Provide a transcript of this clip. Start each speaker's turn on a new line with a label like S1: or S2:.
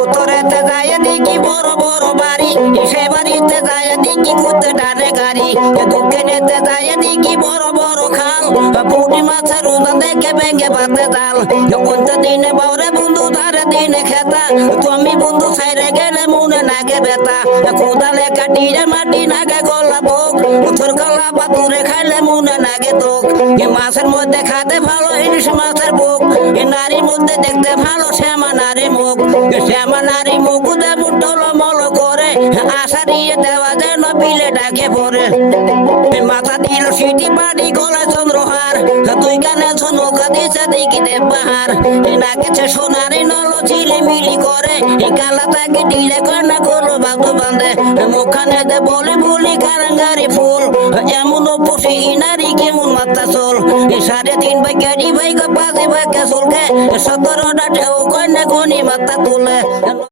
S1: উত্তরেতে যায় দেখি বড় বড় বাড়ি। সে বাড়িতে যায় দেখি কুত্তে ডানে গাড়ি। দক্ষিণেতে যায় দেখি বড় বড় খাল। পুটি মাছের উদা দেখে ভেঙে বাতে ডাল কোনটা দিনে বাউরে বন্ধু, ধারে দিনে খেতা। তুমি বন্ধু সাইরে গেলে মনে নাগে বেতা কোদালে কাটিয়ে মাটি নাগে গলা বুক তোর গলা বাতুরে খাইলে মনে নাগে তোক। এ মাছের মধ্যে খাতে ভালো, ইলিশ মাছের বুক এ নারীর মধ্যে দেখতে ভালো করে আশা দিয়ে দেওয়া যেন বিলে ডাকে এ মাথা দিল সিটি বাড়ি গলায় চন্দ্রহার। তুই গানে নৌকা দিছে দেখি দে পাহাড় নাকেছে সোনারি নল ঝিলি মিলি করে কালা তাকে ডিলে কন্যা করল বাবু বান্ধে মুখানে দে বলে বলি কারাঙ্গারি ফুল। এমন পশি ইনারি কেমন মাথা চল? সাড়ে তিন ভাই গাড়ি ভাই গো পাঁচ ভাই চলকে। সতেরোটা ঢেউ কন্যা গনি মাথা তুলে।